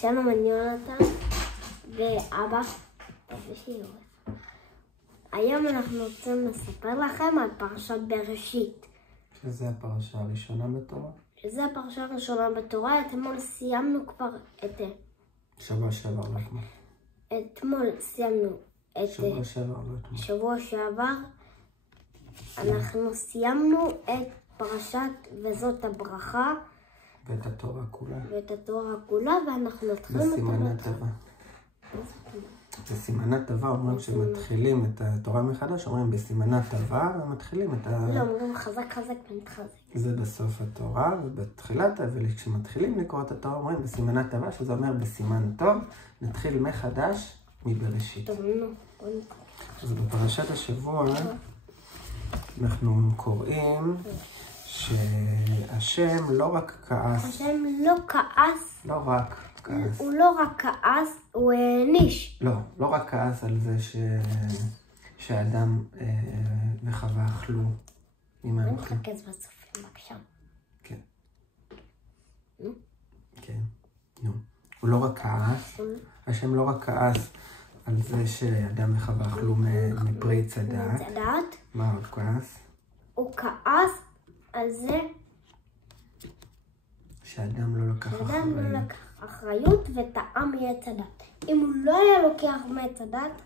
שלום, אני יונתן, ואבא, היום אנחנו רוצים לספר לכם על פרשת בראשית. שזה הפרשה הראשונה בתורה? שזה הפרשה הראשונה בתורה. אתמול סיימנו כבר את... שבוע שעבר, לא אתמול. אתמול סיימנו את... שבוע שעבר, לא אתמול. שבוע שעבר אנחנו סיימנו את פרשת וזאת הברכה. ואת התורה כולה. ואת התורה כולה, ואנחנו מתחילים את בסימנת טבע. בסימנת טבע אומרים שמתחילים את התורה מחדש, אומרים בסימנת טבע ומתחילים את ה... לא, אומרים חזק חזק ונתחזק. זה בסוף התורה, ובתחילת, וכשמתחילים לקרוא את התורה אומרים בסימנת טבע, שזה אומר בסימן טוב, נתחיל מחדש מבראשית. טוב, נו, בוא נקרא. אז בפרשת השבוע אנחנו קוראים שהשם לא רק כעס. השם לא כעס. לא רק כעס. הוא לא רק כעס, הוא העניש. לא רק כעס על זה שהאדם וחווה אכלו. אני מתרכז בסופים, בבקשה. כן. נו? כן, נו. הוא לא רק כעס. השם לא רק כעס על זה שאדם וחווה אכלו מפרי עץ הדעת. מה עוד כעס? הוא כעס על זה שאדם לא לקח אחריות. שאדם לא לקח אחריות וטעה מעץ הדת. אם הוא לא היה לוקח מעץ הדת,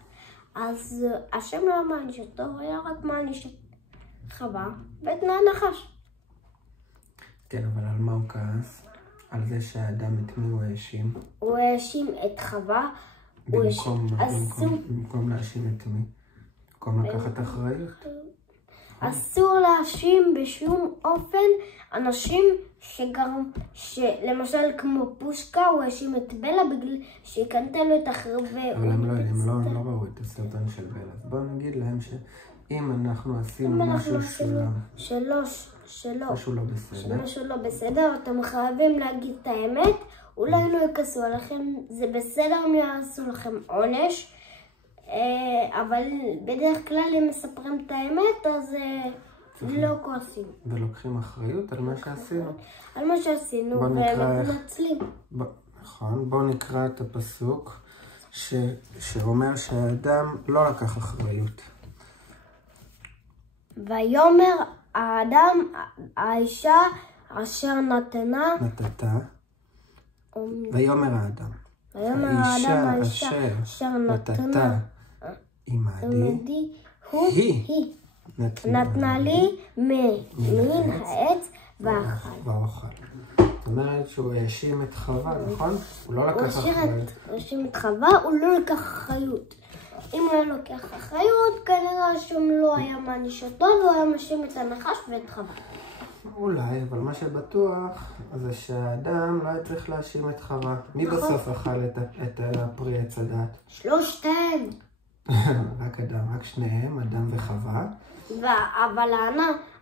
אז השם לא היה מעניש אותו, הוא היה רק מעניש את חווה ואת הנחש. כן, אבל על מה הוא כעס? על זה שהאדם את מי הוא האשים? הוא האשים את חווה. במקום להאשים את מי? במקום לקחת אחריות? אסור להאשים בשום אופן אנשים למשל כמו פושקה, הוא האשים את בלה בגלל שהיא קנתה לו את החרבה. אבל הם לא ראו את הסרטון של בלה. אז בואו נגיד להם שאם אנחנו עשינו משהו משהו לא בסדר, אתם חייבים להגיד את האמת, אולי לא יכעסו עליכם, זה בסדר אם יעשו לכם עונש, אבל בדרך כלל אם מספרים את האמת, אז לא כועסים. ולוקחים אחריות על מה שעשינו. על מה שעשינו, ומתנצלים. נכון, בואו נקרא את הפסוק שאומר שהאדם לא לקח אחריות. ויאמר האדם, האישה אשר נתנה. ויאמר האדם. האישה אשר נתתה עמדי, היא נתנה לי מן העץ ואכל. זאת אומרת שהוא האשים את חווה, נכון? הוא לא לקח אחריות. הוא האשים את חווה, הוא לא לקח אחריות. אם הוא היה לוקח אחריות, כנראה שהוא לא היה מעניש אותו, והוא היה מאשים את הנחש ואת חווה. אולי, אבל מה שבטוח זה שהאדם לא היה צריך להאשים את חווה. מי בסוף אכל את הפרי עץ הדעת? שלושתם. רק שניהם, אדם וחווה.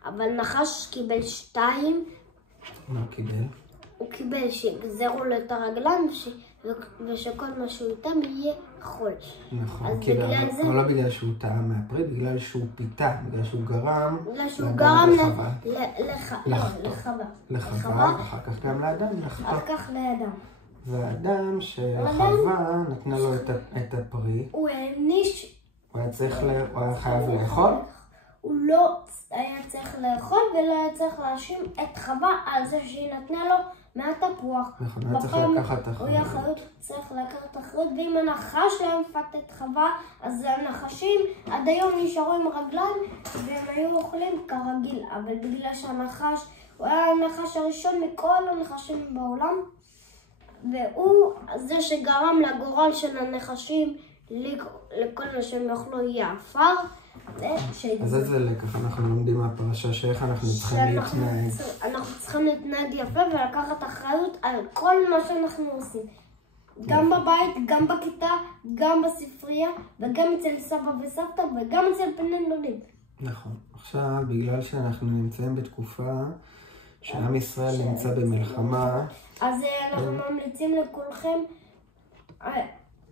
אבל נחש קיבל 2. מה הוא קיבל? הוא קיבל שיגזרו לו את הרגליים ושכל מה שהוא איתם יהיה חול. נכון, אבל לא בגלל שהוא טעה מהפרי, בגלל שהוא פיתה, בגלל שהוא גרם לחווה, ואחר כך גם לאדם לחטוא. והאדם שחווה נתנה לו את הפרי, הוא העניש. הוא היה חייב לאכול? הוא לא היה צריך לאכול ולא היה צריך להאשים את חווה על זה שהיא נתנה לו מהתפוח. נכון, הוא היה צריך לקחת אחריות. הוא צריך לקחת אחריות, ואם הנחש היה מפת את חווה, אז הנחשים עד היום נשארו עם רגליים והם היו אוכלים כרגיל. אבל בגלל שהנחש, הוא היה הנחש הראשון מכל הנחשים בעולם, והוא זה שגרם לגורל של הנחשים לכל מה שהם יאכלו יהיה עפר. אז איזה לקח אנחנו לומדים מהפרשה, שאיך אנחנו צריכים להתנהג? אנחנו צריכים להתנהג יפה ולקחת אחריות על כל מה שאנחנו עושים. גם בבית, גם בכיתה, גם בספרייה, וגם אצל סבא וסבתא, וגם אצל בני דודים. נכון. עכשיו, בגלל שאנחנו נמצאים בתקופה שעם ישראל נמצא במלחמה, אז אנחנו ממליצים לכולכם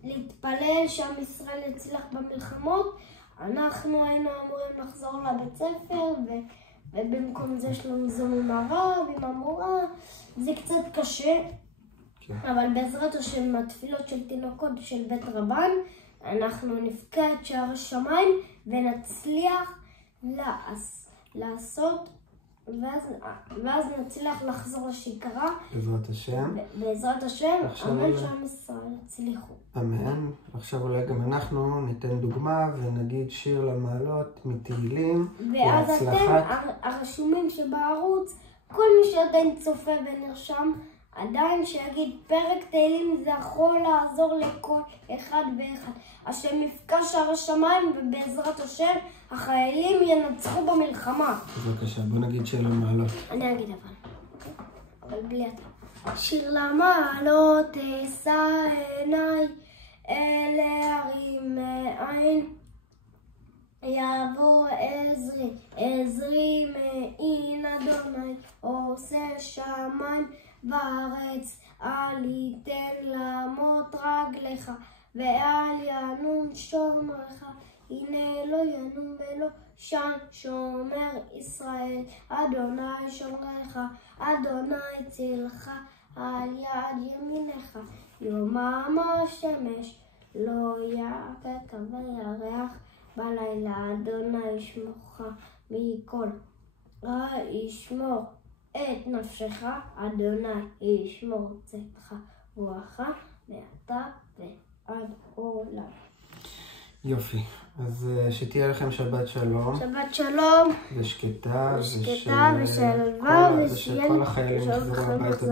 להתפלל שעם ישראל יצליח במלחמות. אנחנו היינו אמורים לחזור לבית ספר, ובמקום זה יש לנו זום עם הרב, עם המורה. זה קצת קשה, כן. אבל בעזרת השם, התפילות של תינוקות של בית רבן, אנחנו נפקע את שער השמיים ונצליח לעשות, ואז נצליח לחזור לשגרה. בעזרת השם. בעזרת השם, אמן שעם ישראל יצליחו. אמן. עכשיו אולי גם אנחנו ניתן דוגמה ונגיד שיר למעלות מתהילים. ואז אתם, הרשומים שבערוץ, כל מי שעדיין צופה ונרשם, עדיין שיגיד פרק תהילים, זה יכול לעזור לכל אחד ואחד. השם יפקע שער השמיים, ובעזרת השם החיילים ינצחו במלחמה. בבקשה, בוא נגיד שיר למעלות. אני אגיד אבל בלי אתה. שיר למעלות אשא עיניי אל ההרים מעין, יבוא עזרי, עזרי מעין אדוני, עושה שמיים וארץ, אל ייתן למות רגליך, ואל ינום שומרך, הנה לא ינום ולא שן שומר ישראל, אדוני שומרך, אדוני צילך, על יד ימינך, יומם השמש לא יאבק וירח, בלילה אדוני ישמורך מכל רע, ישמור את נפשך, אדוני ישמור צאתך ובואך מעתה ועד עולם. יופי, אז שתהיה לכם שבת שלום. שבת שלום. ושקטה, ושלווה, ושל כל החיילים יחזרו הביתה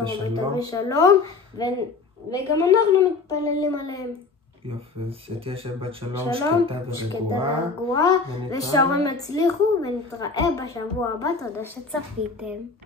בשלום. וגם אנחנו מתפללים עליהם. יופי, אז שתהיה שבת שלום, שקטה ורגועה. ושההורים יצליחו, ונתראה בשבוע הבא. תודה שצפיתם.